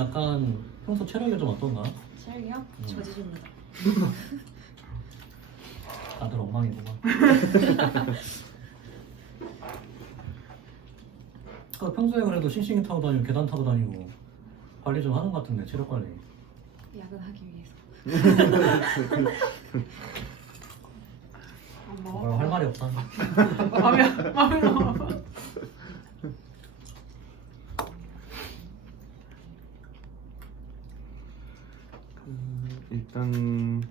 약간 평소 체력이 좀 어떤가? 체력이요? 저지입니다. 다들 엉망이구만. 평소에 그래도 싱싱이 타고 다니고 계단 타고 다니고 관리 좀 하는 것 같은데, 체력 관리. 야근하기 위해서. 뭐라고 할 말이 없다. 마음이 나와. 일단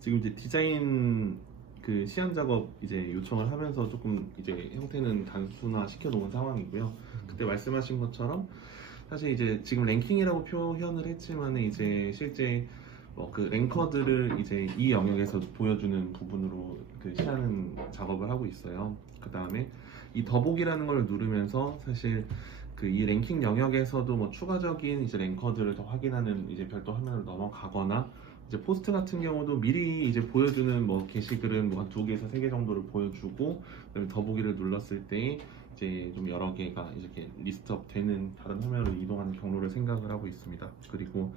지금 이제 디자인 그 시안 작업 이제 요청을 하면서 조금 이제 형태는 단순화 시켜 놓은 상황이고요. 그때 말씀하신 것처럼 사실 이제 지금 랭킹이라고 표현을 했지만 이제 실제 그 랭커들을 이제 이 영역에서 보여주는 부분으로 그 시안은 작업을 하고 있어요. 그 다음에 이 더보기라는 걸 누르면서 사실 그 이 랭킹 영역에서도 뭐 추가적인 이제 랭커들을 더 확인하는 이제 별도 화면을 넘어가거나 이제 포스트 같은 경우도 미리 이제 보여주는 뭐 게시글은 뭐 한 2개에서 3개 정도를 보여주고 그다음에 더보기를 눌렀을 때 이제 좀 여러 개가 이렇게 리스트업 되는 다른 화면으로 이동하는 경로를 생각을 하고 있습니다. 그리고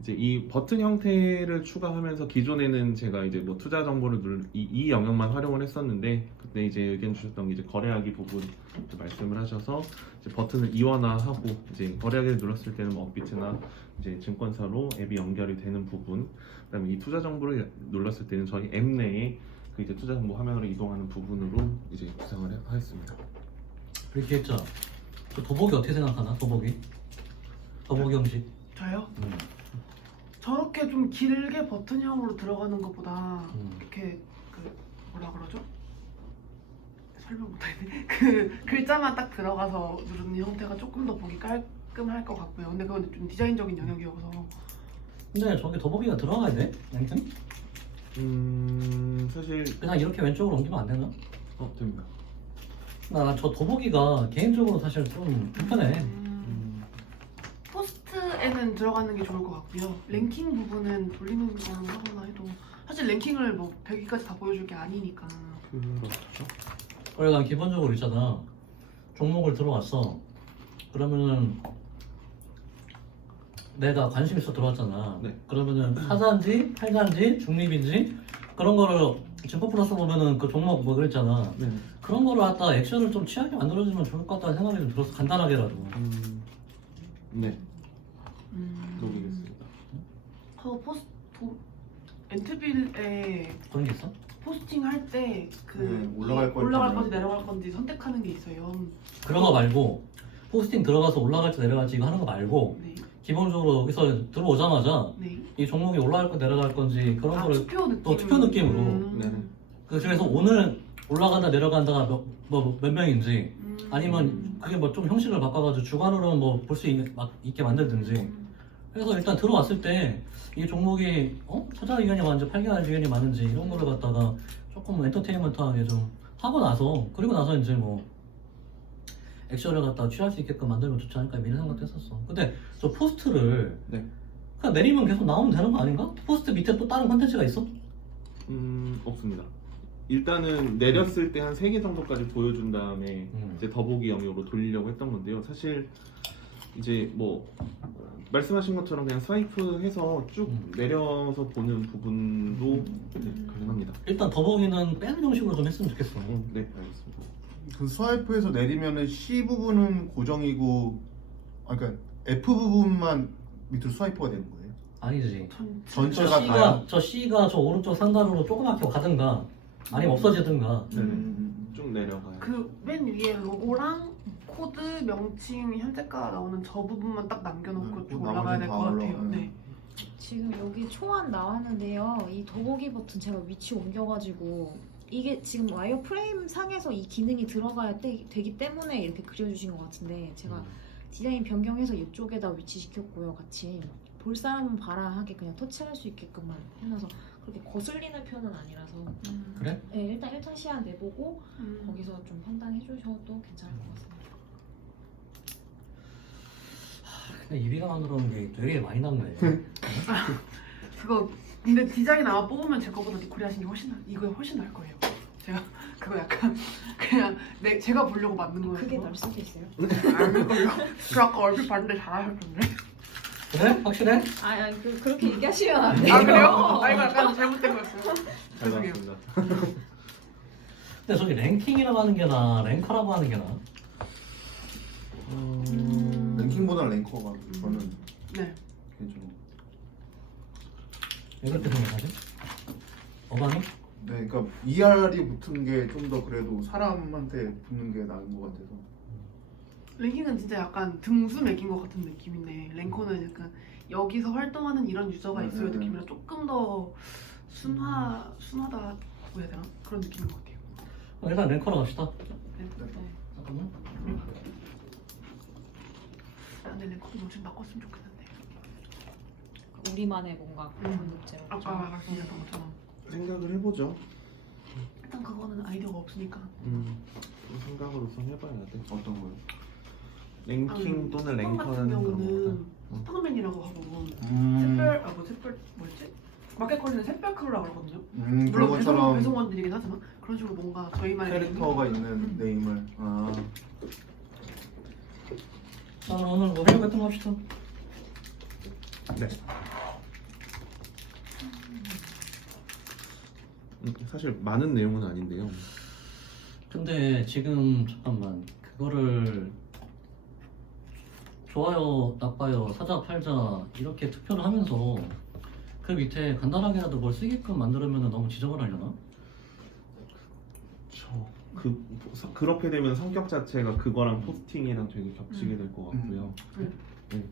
이제 이 버튼 형태를 추가하면서 기존에는 제가 이제 뭐 투자 정보를 이 영역만 활용을 했었는데 그때 이제 의견 주셨던 게 이제 거래하기 부분 말씀을 하셔서 이제 버튼을 이원화하고 이제 거래하기를 눌렀을 때는 뭐 업비트나 이제 증권사로 앱이 연결이 되는 부분, 그다음에 이 투자 정보를 눌렀을 때는 저희 앱 내에 그 이제 투자 정보 화면으로 이동하는 부분으로 이제 구상을 하였습니다. 이렇게 했죠. 저 더보기 어떻게 생각하나? 더보기 형식. 저요? 저렇게 좀 길게 버튼형으로 들어가는 것보다 이렇게 그 뭐라 그러죠? 설명 못하겠네. 그 글자만 딱 들어가서 누르는 형태가 조금 더 보기 깔끔할 것 같고요. 근데 그건 좀 디자인적인 영역이어서. 근데 저기 더보기가 들어가야 돼? 랭킹? 사실 그냥 이렇게 왼쪽으로 옮기면 안 되나? 됩니다. 나 저 더보기가 개인적으로 사실 좀 불편해. 포스트에는 들어가는 게 좋을 것 같고요. 랭킹 부분은 돌리는 거는 하거나 해도 사실 랭킹을 뭐 100위까지 다 보여줄 게 아니니까. 그렇죠. 그러니까 기본적으로 있잖아. 종목을 들어왔어. 그러면은 내가 관심 있어 들어왔잖아. 네. 그러면은 타자인지 팔자인지 중립인지 그런 거를 증권플러스 보면은 그 종목 뭐 그랬잖아. 네. 그런 거를 갖다 액션을 좀 취하게 만들어주면 좋을 것 같다는 생각이 좀 들었어. 간단하게라도. 네. 모르겠습니다. 엔트빌에 그런 게 있어? 포스팅 할 때 그 올라갈 건지 내려갈 건지 선택하는 게 있어요. 그런 거 말고 포스팅 들어가서 올라갈지 내려갈지 이거 하는 거 말고 네. 기본적으로 여기서 들어오자마자 네. 이 종목이 올라갈 거 내려갈 건지 그런 거를 투표 느낌. 또 투표 느낌으로. 네. 그래서 오늘 올라간다 내려간다가 몇 명인지 아니면 그게 뭐 좀 형식을 바꿔가지고 주간으로 뭐 볼 수 있게 만들든지. 그래서 일단 들어왔을 때 이 종목이 투자 의견이 많은지 팔기할 의견이 많은지 이런 거를 갖다가 조금 엔터테인먼트하게 좀 하고 나서 그리고 나서 이제 뭐 액션을 갖다 취할 수 있게끔 만들면 좋지 않을까 이런 생각도 했었어. 근데 저 포스트를 네. 그냥 내리면 계속 나오면 되는 거 아닌가? 포스트 밑에 또 다른 콘텐츠가 있어? 없습니다. 일단은 내렸을 때 한 3개 정도까지 보여준 다음에 이제 더보기 영역으로 돌리려고 했던 건데요. 사실 이제 뭐 말씀하신 것처럼 그냥 스와이프해서 쭉 내려서 보는 부분도 가능합니다. 일단 더보기는 빼는 형식으로 좀 했으면 좋겠어. 네, 알겠습니다. 그 스와이프에서 내리면은 C 부분은 고정이고, 그러니까 F 부분만 밑으로 스와이프가 되는 거예요? 아니지. 전체가 다야? 저 C가 저 오른쪽 상단으로 조그맣게 가든가 아니면 없어지든가. 쭉 내려가요. 그 맨 위에 로고랑 코드, 명칭, 현재가 나오는 저 부분만 딱 남겨놓고 쭉 올라가야 될 것 같아요. 네. 지금 여기 초안 나왔는데요. 이 더보기 버튼 제가 위치 옮겨가지고 이게 지금 와이어 프레임 상에서 이 기능이 들어가야 되기 때문에 이렇게 그려주신 것 같은데 제가 디자인 변경해서 이쪽에다 위치시켰고요. 같이 볼 사람은 봐라 하게 그냥 터치할 수 있게끔만 해놔서 그렇게 거슬리는 편은 아니라서 그래? 네, 일단 1차 시안 내보고 거기서 좀 판단해 주셔도 괜찮을 것 같습니다. 근데 이비가 만들어놓은 게 되게 많이 남네. 그거 근데 디자인 아마 뽑으면 제 거보다 니코리 하신 게 이거 훨씬 나을 거예요. 제가 그거 약간 그냥 제가 보려고 만든 거예요. 그게 날 수도 있어요. 아닐걸요? 저 아까 얼핏 봤는데 잘하셨던데. 그래? 확실해? 그렇게 얘기하시면 안 돼요. 아 그래요? 아 이거 약간 잘못된 거였어요. 잘 죄송해요. 나왔습니다. 근데 저기 랭킹이라고 하는 게 나아? 랭커라고 하는 게 나아? 랭킹보다 랭커가 저는 네. 괜찮아. 왜 그렇게 생각하지? 어감이? 네, 그러니까 ER이 붙은 게 좀 더 그래도 사람한테 붙는 게 나은 것 같아서. 랭킹은 진짜 약간 등수 매긴 것 같은 느낌인데 랭커는 약간 여기서 활동하는 이런 유저가 있어요 느낌이라 조금 더 순하다고 해야 되나? 그런 느낌인 것 같아요. 일단 랭커로 갑시다. 네. 잠깐만. 근데 랭커도 좀 바꿨으면 좋겠는데. 우리만의 뭔가 공동체로. 아까 말씀드렸던 것처럼 생각을 해보죠. 일단 그거는 아이디어가 없으니까. 좀 생각을 우선 해봐야 돼. 어떤 거요? 랭킹 또는 스톤 같은 랭커라는 경우는 거. 스파맨이라고 하고 음. 샛별 뭐였지? 마켓컬리는 샛별 크루라고 그러거든요. 그런 물론 것처럼 배송원들이긴 하지만 그런 식으로 뭔가 저희만의 캐릭터가 있는 네임을. 아. 자, 오늘 뭐 회의 같은 거 합시다. 네. 사실 많은 내용은 아닌데요. 근데 지금 잠깐만 그거를 좋아요, 나빠요, 사자, 팔자 이렇게 투표를 하면서 그 밑에 간단하게라도 뭘 쓰게끔 만들면 너무 지적을 하려나? 그렇게 되면 성격 자체가 그거랑 포스팅이랑 되게 겹치게 될 것 같고요. 네.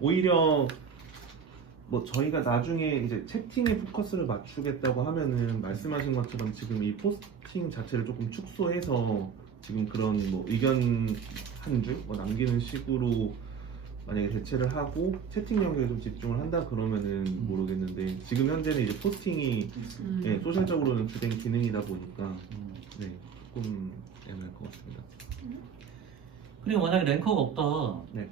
오히려 뭐 저희가 나중에 이제 채팅에 포커스를 맞추겠다고 하면은 말씀하신 것처럼 지금 이 포스팅 자체를 조금 축소해서 지금 그런 뭐 의견 한 줄 뭐 남기는 식으로 만약에 대체를 하고 채팅 영역에 좀 집중을 한다 그러면은 모르겠는데 지금 현재는 이제 포스팅이 네, 소셜적으로는 주된 기능이다 보니까 네, 조금 애매할 것 같습니다. 그리고 만약에 랭커가 없다. 네.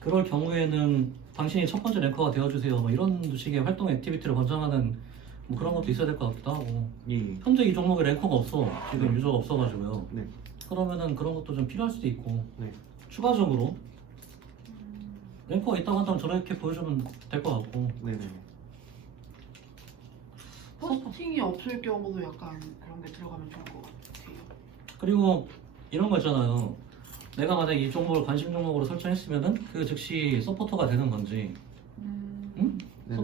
그럴 경우에는 당신이 첫 번째 랭커가 되어주세요. 뭐 이런 식의 활동 액티비티를 권장하는 뭐 그런 것도 있어야 될 것 같기도 하고. 예. 현재 이 종목에 랭커가 없어. 지금 유저가 없어가지고요. 네. 그러면은 그런 것도 좀 필요할 수도 있고. 네. 추가적으로 랭커가 있다고 한다면 저렇게 보여주면 될 것 같고. 네네. 포스팅이 없을 경우도 약간 그런 게 들어가면 좋을 것 같아요. 그리고 이런 거 있잖아요. 내가 만약에 이 종목을 관심 종목으로 설정했으면은 그 즉시 서포터가 되는 건지, 응? 네네.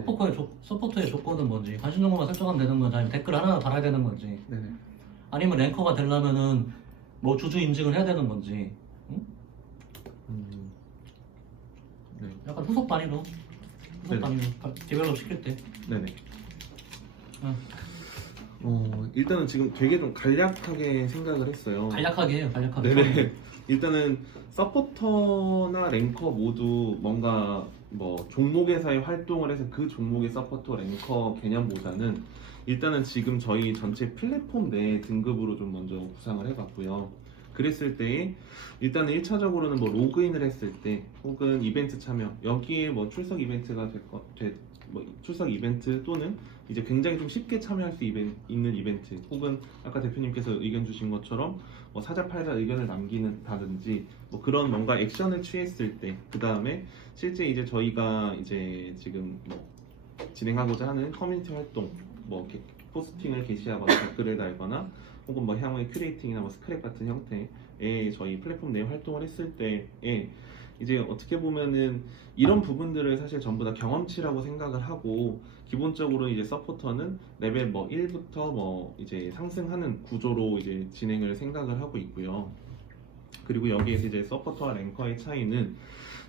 서포터의 조건은 뭔지, 관심 종목만 설정하면 되는 건지, 아니면 댓글 하나 달아야 되는 건지, 네네. 아니면 랭커가 되려면은 뭐 주주 인증을 해야 되는 건지, 응? 네. 약간 후속 단위로, 네네. 디벨롭 시킬 때. 네네. 응. 일단은 지금 되게 좀 간략하게 생각을 했어요. 간략하게 해요, 간략하게. 네네. 일단은 서포터나 랭커 모두 뭔가 뭐 종목에서의 활동을 해서 그 종목의 서포터 랭커 개념보다는 일단은 지금 저희 전체 플랫폼 내 등급으로 좀 먼저 구상을 해봤고요. 그랬을 때 일단은 1차적으로는 뭐 로그인을 했을 때 혹은 이벤트 참여 여기에 뭐 출석 이벤트가 뭐 출석 이벤트 또는 이제 굉장히 좀 쉽게 참여할 수 있는 이벤트 혹은 아까 대표님께서 의견 주신 것처럼 뭐 사자팔자 의견을 남기는다든지 뭐 그런 뭔가 액션을 취했을 때 그 다음에 실제 이제 저희가 이제 지금 뭐 진행하고자 하는 커뮤니티 활동 뭐 이렇게 포스팅을 게시하거나 댓글을 달거나 혹은 뭐 향후의 큐레이팅이나 뭐 스크랩 같은 형태의 저희 플랫폼 내 활동을 했을 때에 이제 어떻게 보면은 이런 부분들을 사실 전부 다 경험치라고 생각을 하고 기본적으로 이제 서포터는 레벨 뭐 1부터 뭐 이제 상승하는 구조로 이제 진행을 생각을 하고 있고요. 그리고 여기에서 이제 서포터와 랭커의 차이는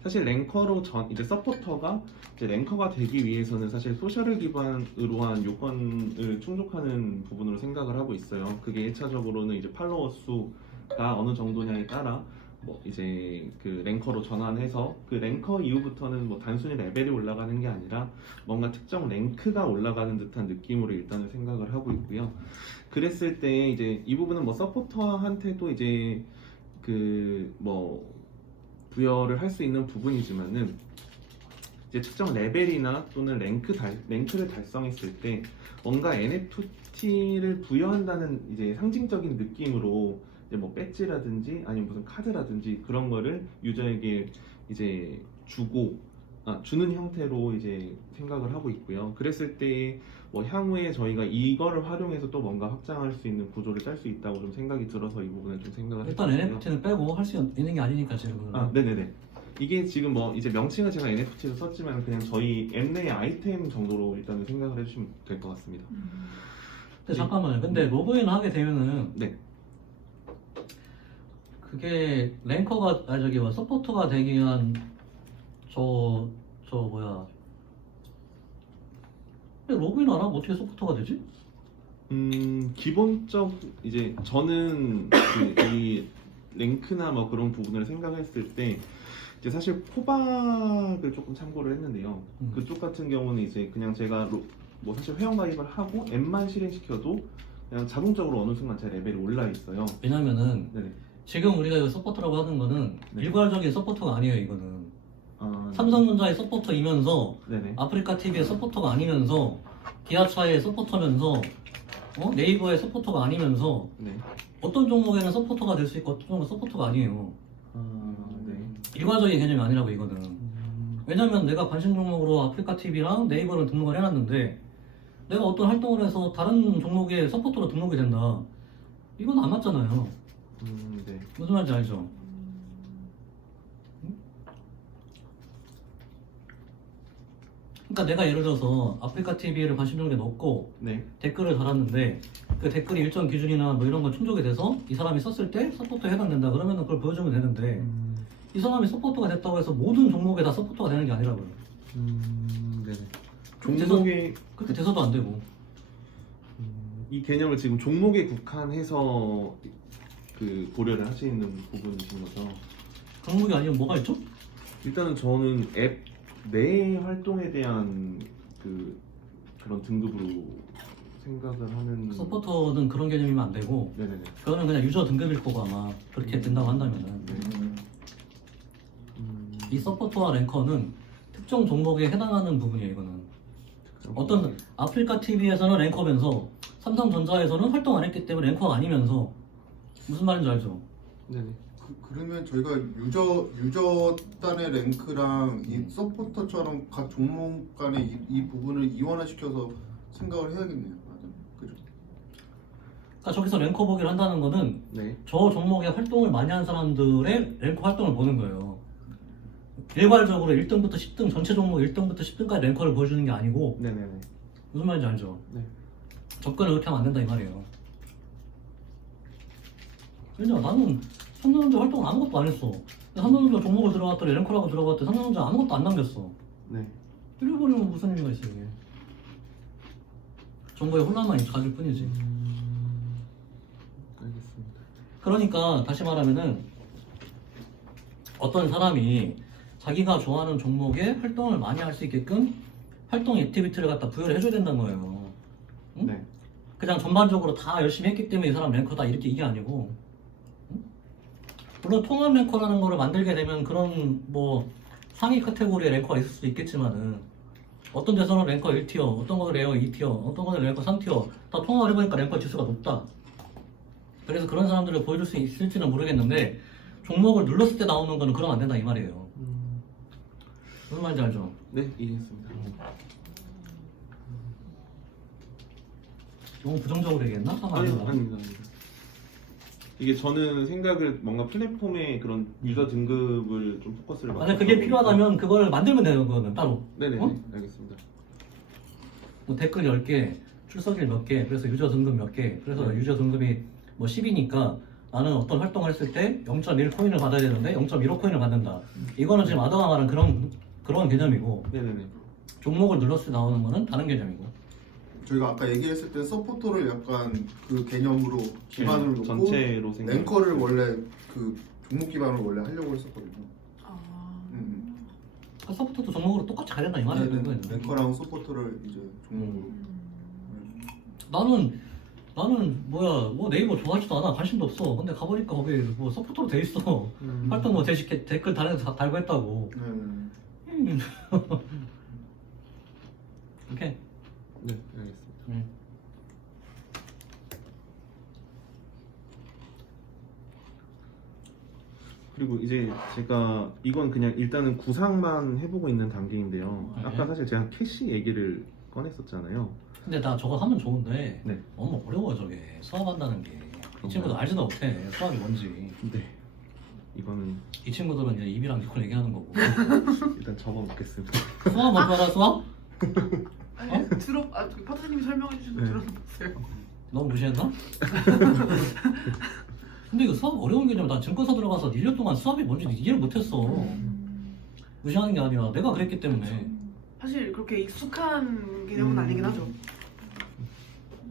사실 이제 서포터가 이제 랭커가 되기 위해서는 사실 소셜을 기반으로 한 요건을 충족하는 부분으로 생각을 하고 있어요. 그게 1차적으로는 이제 팔로워 수가 어느 정도냐에 따라 뭐 이제 그 랭커로 전환해서 그 랭커 이후부터는 뭐 단순히 레벨이 올라가는 게 아니라 뭔가 특정 랭크가 올라가는 듯한 느낌으로 일단은 생각을 하고 있고요. 그랬을 때 이제 이 부분은 뭐 서포터한테도 이제 그 뭐 부여를 할 수 있는 부분이지만은 이제 특정 레벨이나 또는 랭크를 달성했을 때 뭔가 NFT를 부여한다는 이제 상징적인 느낌으로 이제 뭐 배지라든지 아니면 무슨 카드라든지 그런 거를 유저에게 이제 주는 형태로 이제 생각을 하고 있고요. 그랬을 때 뭐 향후에 저희가 이거를 활용해서 또 뭔가 확장할 수 있는 구조를 짤 수 있다고 좀 생각이 들어서 이 부분을 좀 생각을 일단 했고요. NFT는 빼고 할 수 있는 게 아니니까 지금. 아, 네네네. 이게 지금 뭐 이제 명칭은 제가 NFT로 썼지만 그냥 저희 앱 내의 아이템 정도로 일단은 생각을 해주시면 될 것 같습니다. 근데 잠깐만요. 근데 로그인 하게 되면은 네. 그게 랭커가 아니 저기 뭐 서포터가 되기 위한 저 뭐야? 근데 로그인 안 하면 어떻게 서포터가 되지? 기본적 이제 저는 이 랭크나 뭐 그런 부분을 생각했을 때 이제 사실 포박을 조금 참고를 했는데요. 그쪽 같은 경우는 이제 그냥 제가 뭐 사실 회원 가입을 하고 앱만 실행시켜도 그냥 자동적으로 어느 순간 제 레벨이 올라 있어요. 왜냐면은 네네. 지금 우리가 이거 서포터라고 하는 거는 네. 일괄적인 서포터가 아니에요. 이거는 아, 삼성전자의 서포터이면서 네네. 아프리카 TV의 서포터가 아니면서 기아차의 서포터면서 네이버의 서포터가 아니면서 네. 어떤 종목에는 서포터가 될 수 있고 어떤 종목은 서포터가 아니에요. 아, 네. 일괄적인 개념이 아니라고 이거는. 왜냐면 내가 관심 종목으로 아프리카 TV랑 네이버를 등록을 해놨는데 내가 어떤 활동을 해서 다른 종목에 서포터로 등록이 된다. 이건 안 맞잖아요. 네. 무슨 말인지 알죠? 그러니까 내가 예를 들어서 아프리카 TV를 관심 종목에 넣고 네. 댓글을 달았는데 그 댓글이 일정 기준이나 뭐 이런 거 충족이 돼서 이 사람이 썼을 때 서포터에 해당된다 그러면 그걸 보여주면 되는데 이 사람이 서포터가 됐다고 해서 모든 종목에 다 서포터가 되는 게 아니라고요. 네네. 그렇게 종목의 그렇게 돼서도 안 되고. 이 개념을 지금 종목에 국한해서 그 고려를 하시는 부분이신 거죠? 종목이 아니면 뭐가 있죠? 일단은 저는 앱 내 활동에 대한 그런 등급으로 생각을 하는. 서포터는 그런 개념이면 안 되고 네네네. 그거는 그냥 유저 등급일 거고 아마 그렇게 된다고 한다면은 이 서포터와 랭커는 특정 종목에 해당하는 부분이에요. 이거는 어떤 아프리카 TV에서는 랭커면서 삼성전자에서는 활동 안 했기 때문에 랭커가 아니면서 무슨 말인지 알죠? 네네. 그러면 저희가 유저 단의 랭크랑 이 서포터처럼 각 종목 간의 이 부분을 이원화시켜서 생각을 해야겠네요. 맞아요. 그죠? 그러니까 저기서 랭커 보기를 한다는 거는 네. 저 종목에 활동을 많이 한 사람들의 랭커 활동을 보는 거예요. 일괄적으로 1등부터 10등 전체 종목 1등부터 10등까지 랭커를 보여주는 게 아니고 네네네. 무슨 말인지 알죠? 네. 접근을 그렇게 하면 안 된다 이 말이에요. 왜냐 나는 삼성전자 활동 아무것도 안 했어. 삼성전자 종목을 들어갔더니 랭커라고 들어갔더니 삼성전자 아무것도 안 남겼어. 네. 잃어버리면 무슨 의미가 있어 이게. 정보에 혼란만 가질 뿐이지. 알겠습니다. 그러니까 다시 말하면은 어떤 사람이 자기가 좋아하는 종목에 활동을 많이 할 수 있게끔 활동 액티비티를 갖다 부여를 해줘야 된다는 거예요. 응? 네. 그냥 전반적으로 다 열심히 했기 때문에 이 사람 랭커다 이게 아니고 응? 물론 통합 랭커라는 거를 만들게 되면 그런 뭐 상위 카테고리의 랭커가 있을 수도 있겠지만은 어떤 데서는 랭커 1티어, 어떤 거는 랭커 2티어, 어떤 거는 랭커 3티어 다 통합을 해보니까 랭커 지수가 높다. 그래서 그런 사람들을 보여줄 수 있을지는 모르겠는데 종목을 눌렀을 때 나오는 거는 그러면 안 된다 이 말이에요. 무슨 말인지 알죠? 네, 이해했습니다. 너무 부정적으로 얘기했나? 아닙니다. 이게 저는 생각을 뭔가 플랫폼의 그런 유저 등급을 좀 포커스를 만약 그게 필요하다면 그걸 만들면 되는 거는 따로. 네네. 어? 알겠습니다. 뭐 댓글 10개, 출석일 몇 개, 그래서 유저 등급 몇 개, 그래서 네. 유저 등급이 뭐 10이니까 나는 어떤 활동을 했을 때 0.1 코인을 받아야 되는데 0.15 코인을 받는다. 이거는 지금 아더가 말한 그런 개념이고 네네네. 종목을 눌렀을 때 나오는 거는 다른 개념이고. 저희가 아까 얘기했을 때 서포터를 약간 그 개념으로 기반으로 놓고 전체로 생각. 랭커를 원래 그 종목 기반으로 원래 하려고 했었거든요. 그러니까 서포터도 종목으로 똑같이 가야 된다 이 말이에요. 네네. 랭커랑 서포터를 이제 종목으로. 나는 뭐야 뭐 네이버 좋아하지도 않아 관심도 없어. 근데 가보니까 거기 뭐 서포터로 돼 있어. 활동 뭐 댓글 달고 했다고. 오케이. 네, 알겠습니다. 그리고 이제 제가 이건 그냥 일단은 구상만 해보고 있는 단계인데요. 네. 아까 사실 제가 캐시 얘기를 꺼냈었잖아요. 근데 나 저거 하면 좋은데 네. 너무 어려워 저게 수학한다는 게. 이 친구도 알지도 못해 수학이 뭔지. 네. 이거는 이 친구들은 이제 입이랑 니콜 얘기하는 거고. 일단 접어먹겠습니다. 수학 못 알아 수학? 아니, 파트님이 설명해 주신 거 네. 들어봤어요. 너무 무시했나? 근데 이거 수학 어려운 개념. 나 증권사 들어가서 1년 동안 수학이 뭔지 이해를 못했어. 무시하는 게 아니라 내가 그랬기 때문에. 사실 그렇게 익숙한 개념은 아니긴 하죠.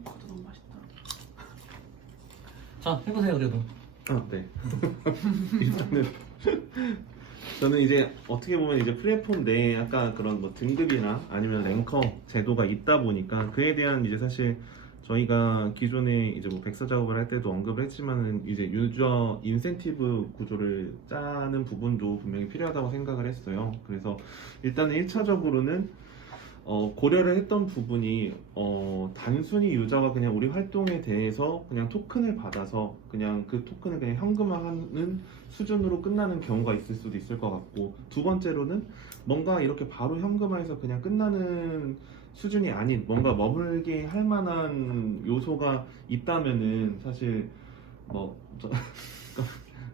그것도 너무 맛있다. 자 해보세요 그래도. 아, 네. 일단은 저는 이제 어떻게 보면 이제 플랫폼 내에 아까 그런 뭐 등급이나 아니면 랭커 제도가 있다 보니까 그에 대한 이제 사실 저희가 기존에 이제 뭐 백서 작업을 할 때도 언급을 했지만은 이제 유저 인센티브 구조를 짜는 부분도 분명히 필요하다고 생각을 했어요. 그래서 일단은 1차적으로는 고려를 했던 부분이 단순히 유저가 그냥 우리 활동에 대해서 그냥 토큰을 받아서 그냥 그 토큰을 그냥 현금화하는 수준으로 끝나는 경우가 있을 수도 있을 것 같고, 두 번째로는 뭔가 이렇게 바로 현금화해서 그냥 끝나는 수준이 아닌 뭔가 머물게 할 만한 요소가 있다면은 사실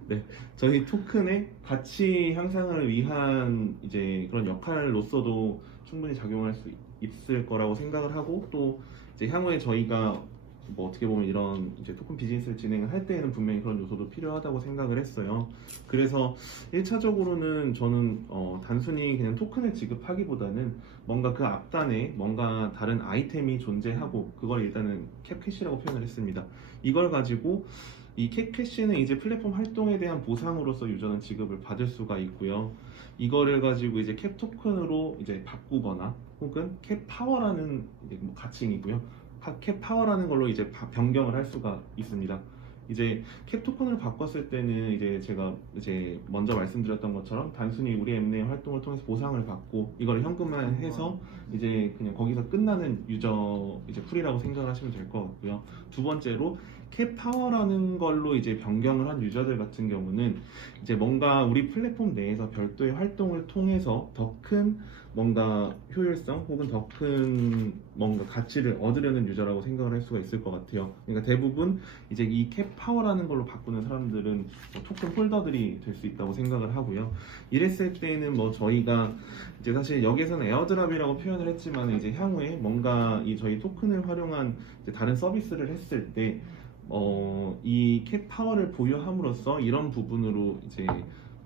네, 저희 토큰의 가치 향상을 위한 이제 그런 역할로서도 충분히 작용할 수 있을 거라고 생각을 하고, 또 이제 향후에 저희가 뭐 어떻게 보면 이런 이제 토큰 비즈니스를 진행을 할 때에는 분명히 그런 요소도 필요하다고 생각을 했어요. 그래서 1차적으로는 저는 단순히 그냥 토큰을 지급하기보다는 뭔가 그 앞단에 뭔가 다른 아이템이 존재하고 그걸 일단은 캡캐시라고 표현을 했습니다. 이걸 가지고 이 캡캐시는 이제 플랫폼 활동에 대한 보상으로서 유저는 지급을 받을 수가 있고요. 이거를 가지고 이제 캡 토큰으로 이제 바꾸거나 혹은 캡 파워라는 이제 뭐 가칭이고요. 캡 파워라는 걸로 이제 변경을 할 수가 있습니다. 이제 캡 토큰을 바꿨을 때는 이제 제가 이제 먼저 말씀드렸던 것처럼 단순히 우리 앱내 활동을 통해서 보상을 받고 이걸 현금화해서 이제 그냥 거기서 끝나는 유저 이제 풀이라고 생각을 하시면 될 것 같고요. 두 번째로 캡 파워라는 걸로 이제 변경을 한 유저들 같은 경우는 이제 뭔가 우리 플랫폼 내에서 별도의 활동을 통해서 더 큰 뭔가 효율성 혹은 더 큰 뭔가 가치를 얻으려는 유저라고 생각을 할 수가 있을 것 같아요. 그러니까 대부분 이제 이 캡 파워라는 걸로 바꾸는 사람들은 뭐 토큰 홀더들이 될 수 있다고 생각을 하고요. 이랬을 때는 뭐 저희가 이제 사실 여기서는 에어드랍이라고 표현을 했지만 이제 향후에 뭔가 이 저희 토큰을 활용한 이제 다른 서비스를 했을 때 이 캡 파워를 보유함으로써 이런 부분으로 이제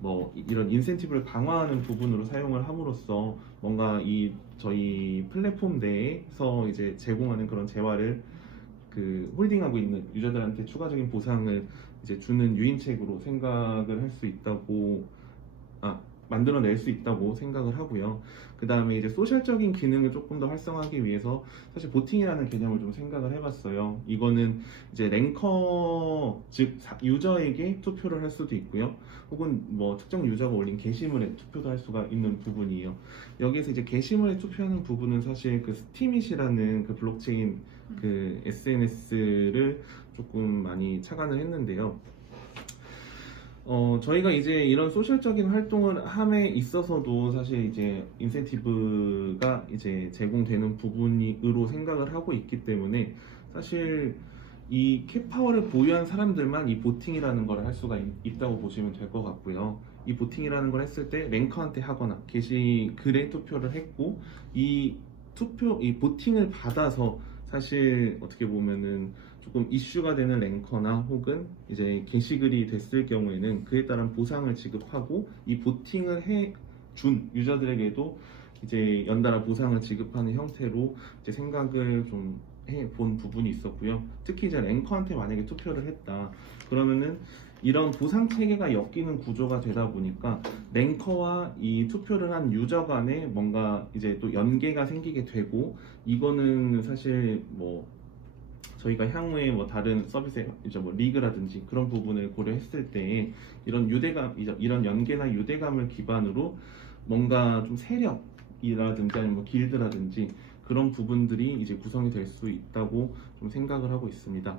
뭐 이런 인센티브를 강화하는 부분으로 사용을 함으로써 뭔가 이 저희 플랫폼 내에서 이제 제공하는 그런 재화를 그 홀딩하고 있는 유저들한테 추가적인 보상을 이제 주는 유인책으로 생각을 할 수 있다고 만들어낼 수 있다고 생각을 하고요. 그 다음에 이제 소셜적인 기능을 조금 더 활성화하기 위해서 사실 보팅이라는 개념을 좀 생각을 해봤어요. 이거는 이제 랭커 즉 유저에게 투표를 할 수도 있고요. 혹은 뭐 특정 유저가 올린 게시물에 투표도 할 수가 있는 부분이에요. 여기에서 이제 게시물에 투표하는 부분은 사실 그 스티밋이라는 그 블록체인 그 SNS를 조금 많이 착안을 했는데요. 저희가 이제 이런 소셜적인 활동을 함에 있어서도 사실 이제 인센티브가 이제 제공되는 부분으로 생각을 하고 있기 때문에 사실 이 캡파워를 보유한 사람들만 이 보팅이라는 걸 할 수가 있다고 보시면 될 것 같고요. 이 보팅이라는 걸 했을 때 랭커한테 하거나 게시글에 투표를 했고 이 보팅을 받아서 사실 어떻게 보면은 조금 이슈가 되는 랭커나 혹은 이제 게시글이 됐을 경우에는 그에 따른 보상을 지급하고 이 보팅을 해준 유저들에게도 이제 연달아 보상을 지급하는 형태로 이제 생각을 좀 해본 부분이 있었고요. 특히 이제 랭커한테 만약에 투표를 했다 그러면은 이런 보상 체계가 엮이는 구조가 되다 보니까 랭커와 이 투표를 한 유저 간에 뭔가 이제 또 연계가 생기게 되고, 이거는 사실 뭐 저희가 향후에 뭐 다른 서비스에 이제 뭐 리그라든지 그런 부분을 고려했을 때 이런 이런 연계나 유대감을 기반으로 뭔가 좀 세력이라든지 아니면 뭐 길드라든지 그런 부분들이 이제 구성이 될 수 있다고 좀 생각을 하고 있습니다.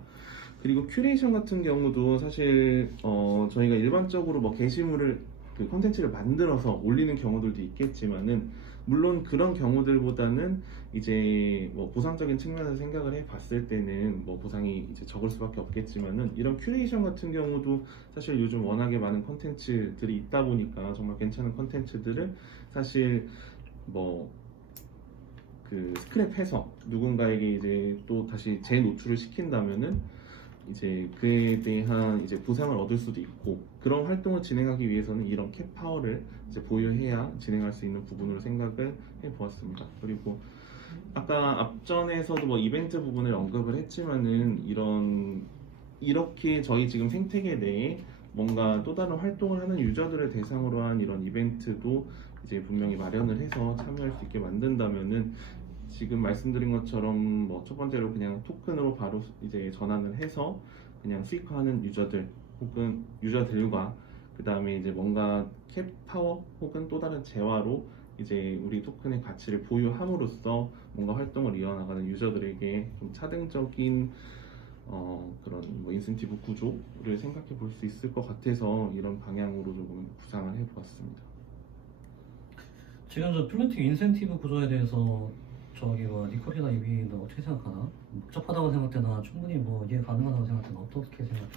그리고 큐레이션 같은 경우도 사실 저희가 일반적으로 뭐 게시물을 그 콘텐츠를 만들어서 올리는 경우들도 있겠지만은 물론 그런 경우들보다는 이제 뭐 보상적인 측면에서 생각을 해봤을 때는 뭐 보상이 이제 적을 수밖에 없겠지만은 이런 큐레이션 같은 경우도 사실 요즘 워낙에 많은 콘텐츠들이 있다 보니까 정말 괜찮은 콘텐츠들을 사실 뭐 그 스크랩해서 누군가에게 이제 또 다시 재노출을 시킨다면은 이제 그에 대한 이제 보상을 얻을 수도 있고 그런 활동을 진행하기 위해서는 이런 캡 파워를 이제 보유해야 진행할 수 있는 부분으로 생각을 해보았습니다. 그리고 아까 앞전에서도 뭐 이벤트 부분을 언급을 했지만은 이렇게 저희 지금 생태계 내에 뭔가 또 다른 활동을 하는 유저들을 대상으로 한 이런 이벤트도 이제 분명히 마련을 해서 참여할 수 있게 만든다면은 지금 말씀드린 것처럼 뭐 첫 번째로 그냥 토큰으로 바로 이제 전환을 해서 그냥 수익화하는 유저들 혹은 유저들과 그 다음에 이제 뭔가 캡 파워 혹은 또 다른 재화로 이제 우리 토큰의 가치를 보유함으로써 뭔가 활동을 이어나가는 유저들에게 좀 차등적인 그런 뭐 인센티브 구조를 생각해 볼 수 있을 것 같아서 이런 방향으로 조금 구상을 해보았습니다. 지금 저 플랜팅 인센티브 구조에 대해서 저기 뭐 니콜이나 이비는 어떻게 생각하나? 복잡하다고 생각되나 충분히 뭐 이해 가능하다고 생각되나 어떻게 생각해?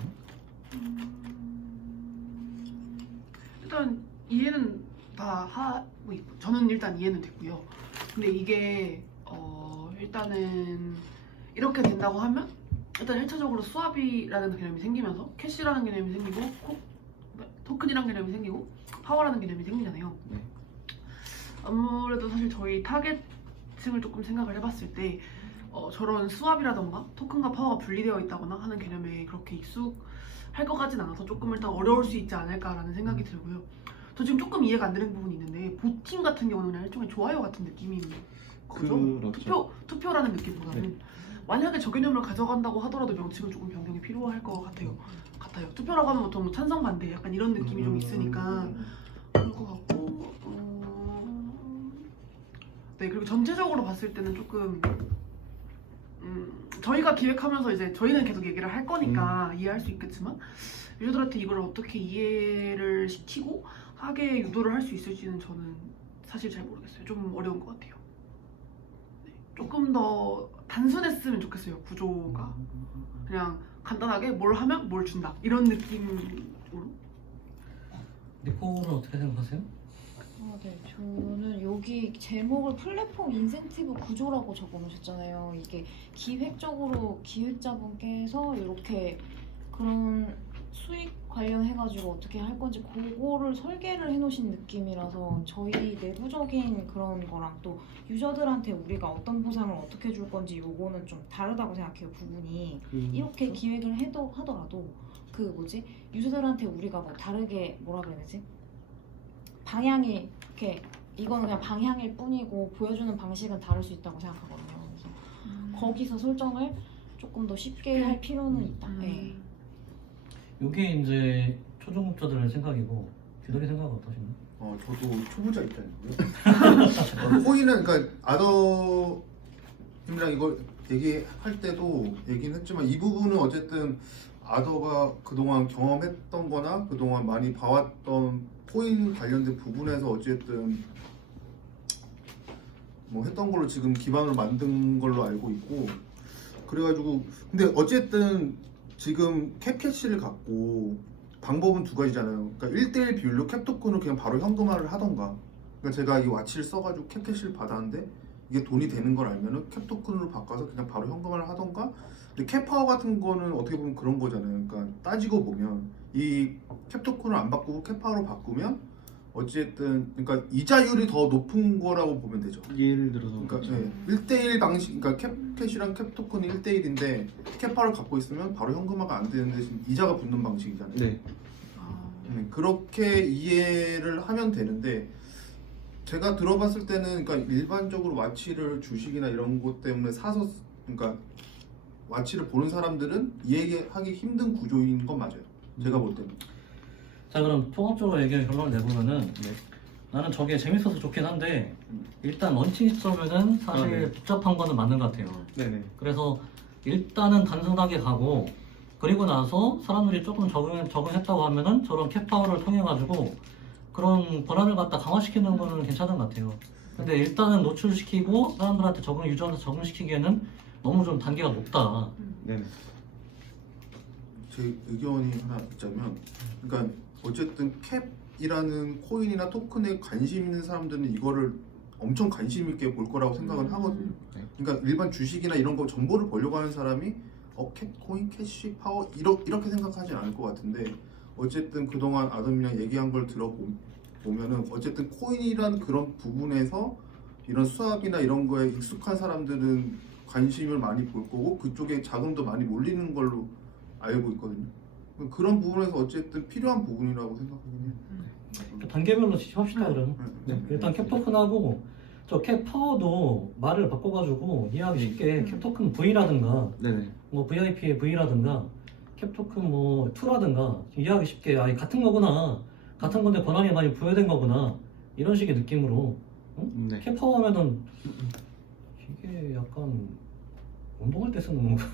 일단 이해는 다 하고 있고 저는 일단 이해는 됐고요. 근데 이게 일단은 이렇게 된다고 하면 일단 1차적으로 수압이라는 개념이 생기면서 캐시라는 개념이 생기고 토큰이라는 개념이 생기고 파워라는 개념이 생기잖아요. 네. 아무래도 사실 저희 타겟층을 조금 생각을 해봤을 때 저런 수압이라던가 토큰과 파워가 분리되어 있다거나 하는 개념에 그렇게 익숙할 것 같진 않아서 조금 일단 어려울 수 있지 않을까라는 생각이 들고요. 저 지금 조금 이해가 안 되는 부분이 있는데 보팅 같은 경우는 그냥 일종의 좋아요 같은 느낌인 거죠? 그렇죠. 투표라는 느낌보다는 네. 만약에 저 개념을 가져간다고 하더라도 명칭은 조금 변경이 필요할 것 같아요. 투표라고 하면 보통 찬성 반대 약간 이런 느낌이 좀 있으니까 그럴 것 같고 네, 그리고 전체적으로 봤을 때는 조금 저희가 기획하면서 이제 저희는 계속 얘기를 할 거니까 이해할 수 있겠지만 유저들한테 이걸 어떻게 이해를 시키고 하게 유도를 할 수 있을지는 저는 사실 잘 모르겠어요. 좀 어려운 것 같아요. 네, 조금 더 단순했으면 좋겠어요. 구조가 그냥 간단하게 뭘 하면 뭘 준다 이런 느낌으로. 니콜은 어떻게 생각하세요? 네, 저는 여기 제목을 플랫폼 인센티브 구조라고 적어놓으셨잖아요. 이게 기획적으로 기획자분께서 이렇게 그런 수익 관련해가지고 어떻게 할 건지 그거를 설계를 해놓으신 느낌이라서 저희 내부적인 그런 거랑 또 유저들한테 우리가 어떤 보상을 어떻게 줄 건지 요거는 좀 다르다고 생각해요. 부분이 이렇게 기획을 하더라도 그 뭐지 유저들한테 우리가 뭐 다르게 뭐라 그래야 되지? 방향이 이렇게 이거는 그냥 방향일 뿐이고 보여주는 방식은 다를 수 있다고 생각하거든요. 그래서 거기서 설정을 조금 더 쉽게 할 필요는 있다. 네. 이게 이제 초중급자들의 생각이고 기덕이 생각은 어떠신가요? 저도 초보자 입장이고요. 코인은 그러니까 아더님이랑 이걸 얘기할 때도 얘기는 했지만 이 부분은 어쨌든 아더가 그동안 경험했던 거나 그동안 많이 봐왔던 코인 관련된 부분에서 어쨌든 뭐 했던 걸로 지금 기반으로 만든 걸로 알고 있고 그래가지고 근데 어쨌든 지금 캡캐시를 갖고 방법은 두 가지잖아요. 그러니까 1대1 비율로 캡토큰을 그냥 바로 현금화를 하던가 그러니까 제가 이 와치를 써가지고 캡캐시를 받았는데 이게 돈이 되는 걸 알면은 캡토큰으로 바꿔서 그냥 바로 현금화를 하던가 근데 캡파워 같은 거는 어떻게 보면 그런 거잖아요. 그러니까 따지고 보면 이 캡토큰을 안 바꾸고 캡파워로 바꾸면 어쨌든 그러니까 이자율이 더 높은 거라고 보면 되죠. 예를 들어서 그러니까 1대1 방식, 그러니까 캡캐시랑 캡토큰이 1대1인데 캡파워를 갖고 있으면 바로 현금화가 안 되는데 지금 이자가 붙는 방식이잖아요. 네. 그렇게 이해를 하면 되는데 제가 들어봤을 때는 그러니까 일반적으로 와치를 주식이나 이런 것 때문에 사서 그러니까 와치를 보는 사람들은 이해하기 힘든 구조인 건 맞아요. 제가 볼 때는. 자 그럼 통합적으로 얘기해 결론을 내보면은 나는 저게 재밌어서 좋긴 한데 일단 런칭 시점에는 사실 네. 복잡한 거는 맞는 것 같아요. 네네. 그래서 일단은 단순하게 가고 그리고 나서 사람들이 조금 적응했다고 하면은 저런 캣파워를 통해 가지고 그런 권한을 갖다 강화시키는 거는 괜찮은 것 같아요. 근데 일단은 노출시키고 사람들한테 유저한테 적응시키기에는 너무 좀 단계가 높다. 네네. 제 의견이 하나 있자면, 그러니까 어쨌든 캡이라는 코인이나 토큰에 관심 있는 사람들은 이거를 엄청 관심 있게 볼 거라고 생각은 하거든요. 네. 그러니까 일반 주식이나 이런 거 정보를 보려고 하는 사람이 캡, 코인, 캐시, 파워 이렇게 생각하진 않을 것 같은데, 어쨌든 그동안 아담이랑 얘기한 걸 들어보면은 어쨌든 코인이란 그런 부분에서 이런 수학이나 이런 거에 익숙한 사람들은 관심을 많이 볼 거고 그쪽에 자금도 많이 몰리는 걸로 알고 있거든요. 그런 부분에서 어쨌든 필요한 부분이라고 생각하긴 해요. 단계별로 합시다 그럼. 네. 일단 캡토큰하고 저 캡파워도 말을 바꿔가지고 이해하기 쉽게 캡토큰 V라든가 네네. 뭐 VIP의 V라든가 캡토큰 뭐 2라든가 이해하기 쉽게 아예 같은 거구나, 같은 건데 권한이 많이 부여된 거구나, 이런 식의 느낌으로. 응? 네. 캡파워면은 이게 약간 운동할 때 쓰는 건가?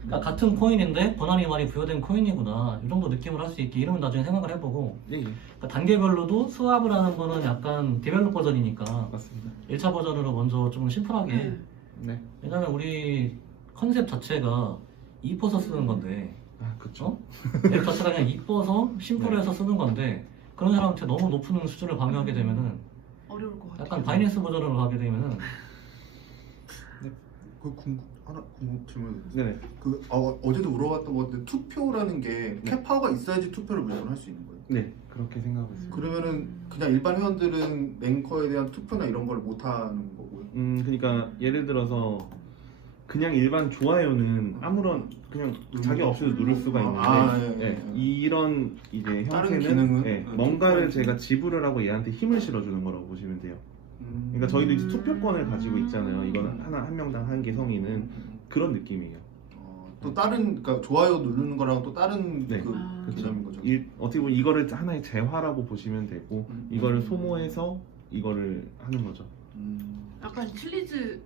그러니까 같은 코인인데 권한이 많이 부여된 코인이구나, 이 정도 느낌을 할 수 있게 이름은 나중에 생각을 해보고. 예, 예. 그러니까 단계별로도 수합을 하는 거는 약간 디벨롭 버전이니까 맞습니다. 1차 버전으로 먼저 좀 심플하게. 네. 왜냐면 우리 컨셉 자체가 이뻐서 쓰는 건데, 아, 그쵸. 앱 자체가 그냥 이뻐서 심플해서 쓰는 건데, 그런 사람한테 너무 높은 수준을 강요하게 되면은 어려울 것 같아요. 약간 바이낸스 버전으로 가게 되면은 하나 궁금 질문. 네네. 어제도 물어봤던 것 같은데 투표라는 게 네. 캡파워가 있어야지 투표를 무조건 할 수 있는 거예요. 네, 그렇게 생각하고 있습니다. 그러면은 그냥 일반 회원들은 랭커에 대한 투표나 이런 걸 못 하는 거고요. 그러니까 예를 들어서 그냥 일반 좋아요는 아무런 그냥 자기 없이도 누를 수가 있는데, 예. 이런 이제 다른 형태는 기능은? 뭔가를 제가 지불을 하고 얘한테 힘을 실어주는 거라고 보시면 돼요. 그러니까 저희도 이제 투표권을 가지고 있잖아요. 이거는 한 명당 한 개 성인은 그런 느낌이에요. 또 다른, 그러니까 좋아요 누르는 거랑 또 다른 네. 그 아. 개념인 거죠. 어떻게 보면 이거를 하나의 재화라고 보시면 되고, 이거를 소모해서 이거를 하는 거죠. 약간 칠리즈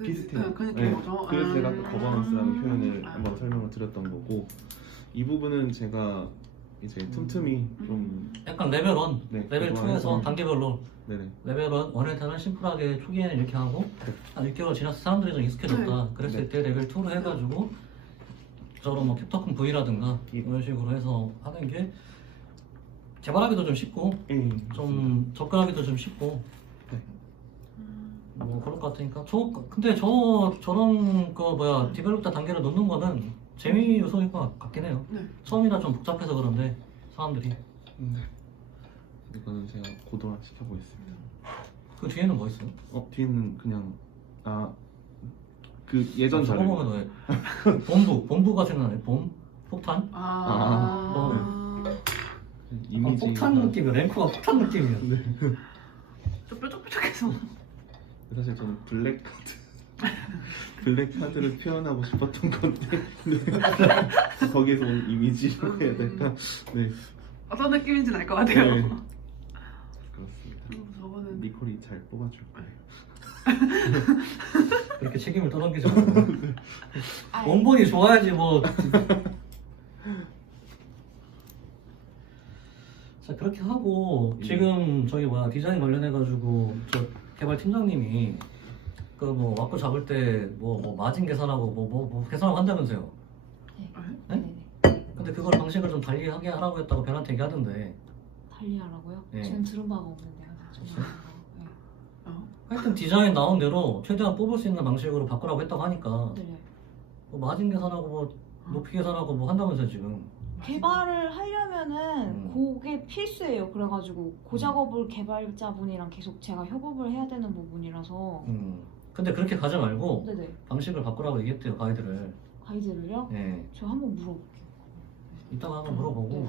비슷해요. 그 느낌인 거죠. 그래서 제가 또 거버넌스라는 표현을 아. 한번 설명을 드렸던 거고, 이 부분은 제가 이제 틈틈이 좀 약간 레벨 1, 네, 레벨 그동안 2에서 단계별로 네네. 레벨 1에서는 심플하게 초기에는 이렇게 하고 한 6개월 지나서 사람들이 좀 익숙해졌다. 그랬을 네. 때 레벨 2로 해가지고 저런 뭐 캡토큰 V라든가 이런 식으로 해서 하는 게 개발하기도 좀 쉽고 좀 접근하기도 좀 쉽고 뭐 그럴 것 같으니까. 근데 저런 디벨롭터 단계를 놓는 거는 재미 요소일 것 같긴 해요. 네. 처음이라 좀 복잡해서 그런데 사람들이. 네. 이거는 제가 고도화 시켜보겠습니다. 그 뒤에는 뭐 있어요? 뒤에는 그냥 그 예전 저거 자료. 보면 왜 본부가 생각나요? 폭탄? 이미지 폭탄 느낌이야. 랭크가 폭탄 느낌이야. 좀 뾰족뾰족해서. 사실 저는 블랙 카드를 표현하고 싶었던 건데 거기에서 온 이미지로 해야 될까? 네. 어떤 느낌인지는 알 것 같아요. 네. 그렇습니다. 저거는 니콜이 잘 뽑아줄 거예요. 그렇게 책임을 떠넘기지 말고. 원본이 좋아야지 뭐. 자, 그렇게 하고 지금 저희 디자인 관련해가지고 저 개발 팀장님이 그 뭐 와꾸 잡을 때 뭐 마진 계산하고 뭐 계산하고 한다면서요. 네? 근데 그걸 방식을 좀 달리하게 하라고 했다고 벤한테 얘기하던데. 달리하라고요? 네. 저는 들은 바가 없는데. 진짜? 네. 하여튼 디자인 나온 대로 최대한 뽑을 수 있는 방식으로 바꾸라고 했다고 하니까 네. 뭐 마진 계산하고 뭐 높이 계산하고 뭐 한다면서요 지금. 개발을 하려면은 그게 필수예요. 그래가지고 그 작업을 개발자분이랑 계속 제가 협업을 해야 되는 부분이라서. 근데 그렇게 가지 말고 네네. 방식을 바꾸라고 얘기했대요, 가이드를. 가이드를요? 네. 저 한번 물어볼게요. 이따가 한번 물어보고. 네.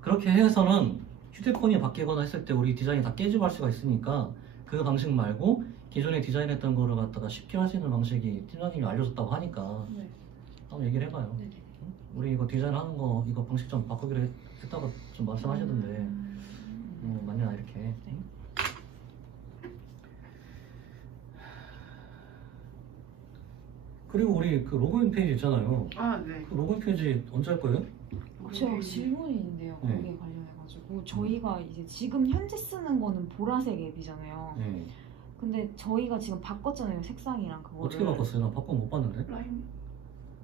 그렇게 해서는 휴대폰이 바뀌거나 했을 때 우리 디자인이 다 깨지고 할 수가 있으니까 그 방식 말고 기존에 디자인했던 거를 갖다가 쉽게 할 수 있는 방식이 팀장님이 알려줬다고 하니까 네. 한번 얘기를 해봐요. 네네. 우리 이거 디자인하는 거 이거 방식 좀 바꾸기로 했다고 좀 말씀하시던데 맞냐 이렇게. 그리고 우리 그 로그인 페이지 있잖아요. 아, 네. 그 로그인 페이지 언제 할 거예요? 제가 질문이 있는데요. 네. 거기에 관련해가지고 저희가 이제 지금 현재 쓰는 거는 보라색 앱이잖아요. 네. 근데 저희가 지금 바꿨잖아요. 색상이랑 그거를. 어떻게 바꿨어요? 나 바꿔 못 봤는데. 라임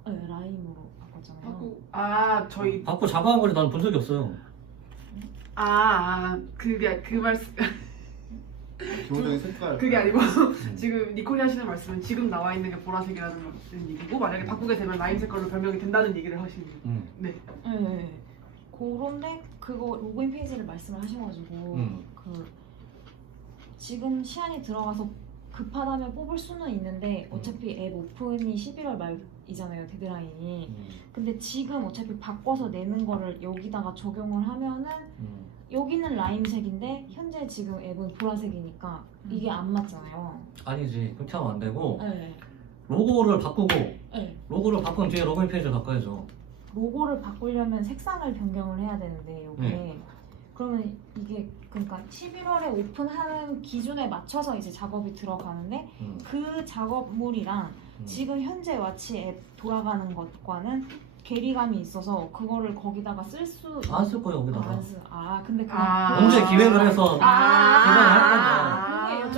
네, 라임으로 바꿨잖아요. 하고 아 저희 바꿔 작아한 거를 난 본 적이 없어요. 그게 그 말씀 기본적인 색깔. 그게 아니고 지금 니콜이 하시는 말씀은 지금 나와 있는 게 보라색이라는 얘기고 만약에 바꾸게 되면 라임 색깔로 변경이 된다는 얘기를 하시는 거예요. 네. 네. 그런데 그거 로그인 페이지를 말씀을 하셔가지고 그 지금 시안이 들어가서 급하다면 뽑을 수는 있는데 어차피 앱 오픈이 11월 말이잖아요, 데드라인이. 근데 지금 어차피 바꿔서 내는 거를 여기다가 적용을 하면은 여기는 라임색인데 현재 지금 앱은 보라색이니까 이게 안 맞잖아요. 아니지, 그렇게 하면 안 되고 네. 로고를 바꾸고 네. 로고를 바꾼 뒤에 로그인 페이지를 바꿔야죠. 로고를 바꾸려면 색상을 변경을 해야 되는데 요게 네. 그러면 이게 그러니까 11월에 오픈하는 기준에 맞춰서 이제 작업이 들어가는데 그 작업물이랑 지금 현재 와치 앱 돌아가는 것과는 괴리감이 있어서 그거를 거기다가 쓸 수 안 쓸 거예요 여기다가. 근데 그냥 아. 언제 기획을 해서 그거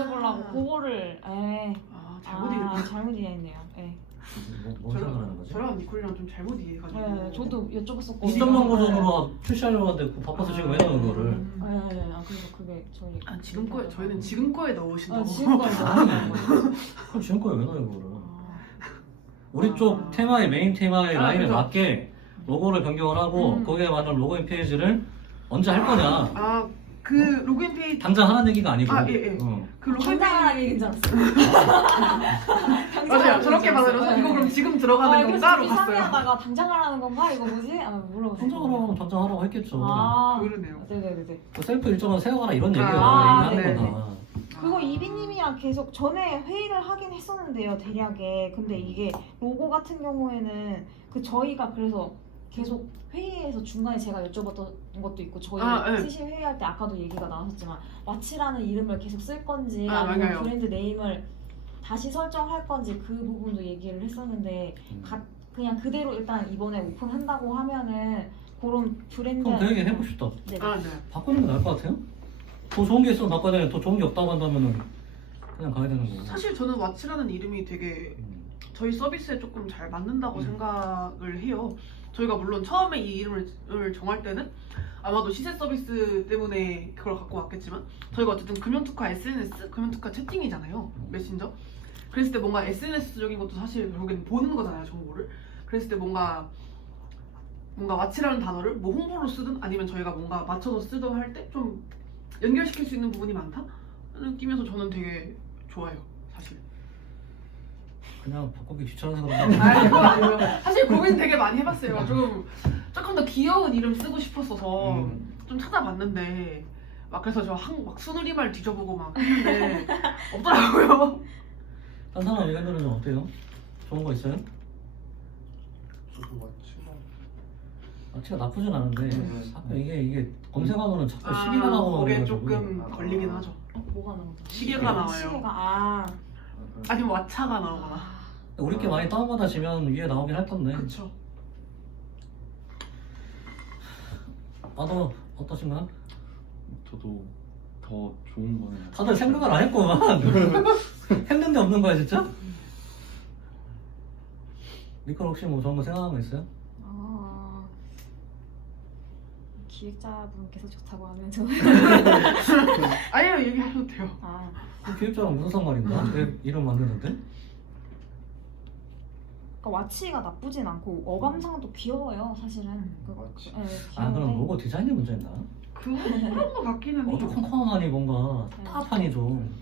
여쭤보려고 그거를 잘못 이해했네요. 잘못 이해했네요. 네. 뭔 생각하는 거지? 저랑 니콜이랑 좀 잘못 이해해가지고. 네, 저도 여쭤봤었거든요. 이점만 버전으로 출시하려고 하는데 바빠서 지금 왜 넣는 거를? 네, 그래서 그게 저희 지금 거에 저희는 지금 거에 넣으신다고. 지금 거에 넣으시는 거예요. 그럼 지금 거에 왜 넣어요 그거를? 우리 쪽 테마의 메인 테마의 라인에 그죠. 맞게 로고를 변경을 하고 거기에 맞는 로그인 페이지를 언제 할 거냐? 그 로그인 페이지 당장 하는 얘기가 아니고. 예. 응. 그 로그인 당장하는 페이지 얘기인 줄 알았어요. 맞아요. 저렇게 받아서 이거 그럼 지금 들어가는 건가로 갔어요. 상의하다가 당장 하라는 건가? 이거 뭐지? 물어보세요. 당장 하라고 당장 하라고 했겠죠. 그러네요. 네네네. 그 셀프 일정을 세워가라 이런 얘기예요. 네. 얘기하는 거다. 그거 이비님이랑 계속 전에 회의를 하긴 했었는데요, 대략에. 근데 이게 로고 같은 경우에는 그 저희가 그래서 계속 회의에서 중간에 제가 여쭤봤던 것도 있고 저희 네. 셋이 회의할 때 아까도 얘기가 나왔었지만 와치라는 이름을 계속 쓸 건지 맞아요. 아니면 브랜드 네임을 다시 설정할 건지 그 부분도 얘기를 했었는데 그냥 그대로 일단 이번에 오픈한다고 하면은 그런 브랜드 그럼 그 얘기 해봅시다. 네. 네. 바꾸는 게 나을 것 같아요? 더 좋은 게 있으면 바꿔야 되는데 더 좋은 게 없다고 한다면은 그냥 가야 되는 거고. 사실 저는 와치라는 이름이 되게 저희 서비스에 조금 잘 맞는다고 생각을 해요. 저희가 물론 처음에 이 이름을 정할 때는 아마도 시세 서비스 때문에 그걸 갖고 왔겠지만 저희가 어쨌든 금융특화 SNS, 금융특화 채팅이잖아요. 메신저. 그랬을 때 뭔가 SNS적인 것도 사실 결국엔 보는 거잖아요, 정보를. 그랬을 때 뭔가 와치라는 단어를 뭐 홍보로 쓰든 아니면 저희가 뭔가 맞춰서 쓰든 할 때 좀 연결시킬 수 있는 부분이 많다? 는 느낌에서 저는 되게 좋아요, 사실. 그냥 바꾸기 귀찮아서 그런가? 아니 그거 아니고요. 사실 고민 되게 많이 해봤어요. 조금 더 귀여운 이름 쓰고 싶었어서 좀 찾아봤는데 막 그래서 저 막 순우리말 뒤져보고 막 했는데 없더라고요. 딴 사람 의견들은 좀 어때요? 좋은 거 있어요? 저도 와치가 아치가 나쁘진 않은데 자꾸 이게 검색하면은 자꾸 시계가 그게 나오는 조금 걸리긴 하죠. 뭐가 나오죠? 시계가 나와요. 시계가 아니면 왓차가 나오거나. 우리께 많이 다운받아지면 위에 나오긴 할 건데. 그렇죠. 나도 어떠신가요? 저도 더 좋은 거는 다들 생각을 안 했구만. 했는데 없는 거야 진짜? 니콜 혹시 뭐 좋은 거 생각한 거 있어요? 기획자분께서 좋다고 하면 저는 아니요, 얘기하셔도 돼요. 그 기획자랑 무슨 상관인가? 내 이름 만드는데? 그러니까 와치가 나쁘진 않고 어감상도 귀여워요, 사실은. 와치. 아 그럼 로고 디자인이 문제인가? 그런 거 같기는 해요. 콩콩하니 뭔가 타판이 좀.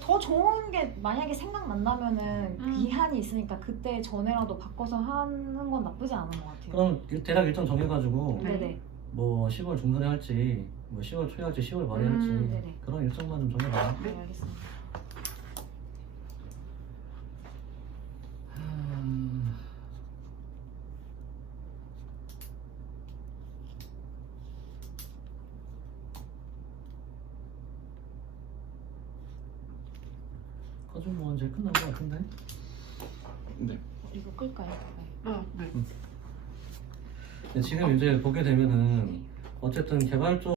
더 좋은 게 만약에 생각난다면은 기한이 있으니까 그때 전에라도 바꿔서 하는 건 나쁘지 않은 것 같아요. 그럼 대략 일정 정해가지고 네네. 뭐 10월 중순에 할지 뭐 10월 초에 할지 10월 말에 할지 네네. 그런 일정만 좀 정해봐요. 네, 알겠습니다. 거좀 뭐 이제 끝난 것 같은데? 네. 이거 끌까요? 네. 아, 네. 근데 지금 이제 보게 되면은 어쨌든 개발 쪽